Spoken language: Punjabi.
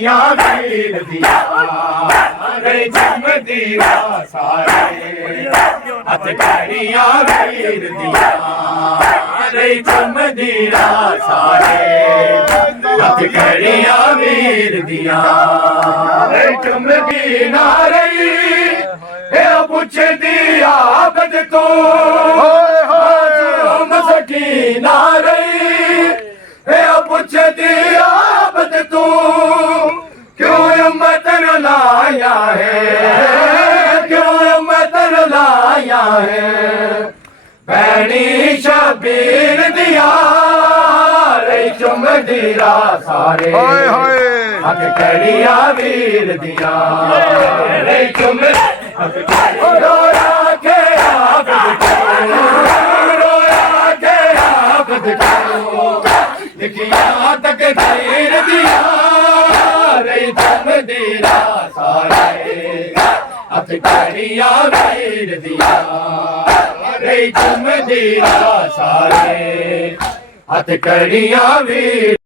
ਕੜੀਆਂ ਵੀਰ ਦੀਆਂ ਰੇ ਚਮਦੀਰਾ ਸਾਰੇ ਹੱਥ ਕੜੀਆਂ ਵੀਰ ਦੀਆਂ ਰੇ ਚਮਦੀਰਾ ਸਾਰੇ ਹੱਥ ਕੜੀਆਂ ਵੀਰ ਦੀਆਂ ਰੇ ਚਮਦੀ ਨਾ ਰਹੀ ਇਹ ਪੁੱਛਦੀ ਆਬਦ ਤੋਂ ਮਸਕੀ ਨਾ ਰਹੀ ਇਹ ਪੁੱਛਦੀ ਆਬਦ ਤੂੰ ਕਿਉਂ ਉਮਤਨ ਲਾਇਆ ਹੈ ਕਿਉਂ ਉਮਤਨ ਲਾਇਆ ਹੈ ਭੈਣੀ ਸ਼ਬੀਰ ਦੀਆਂ ਰੇ ਚਮਦੀਰਾ ਸਾਰੇ ਹਾਏ ਹਾਏ ਹੱਥ ਕੜੀਆਂ ਵੀਰ ਦੀਆਂ ਰੇ ਚਮਦੀਰਾ ਰੋਇਆ ਕੇ ਆਬਦ ਰੋਇਆ ਕੇ ਆਬਦ ਲਿਖਿਆ ਤੱਕ ਤੀਰ ਦੀਆਂ ਰੇ ਚਮਦੀਰਾ ਸਾਰੇ ਹੱਥ ਕੜੀਆਂ ਵੀਰ ਦੀਆਂ ਰੇ ਚਮਦੀਰਾ ਸਾਰੇ ਹੱਥ ਕੜੀਆਂ ਵੀਰ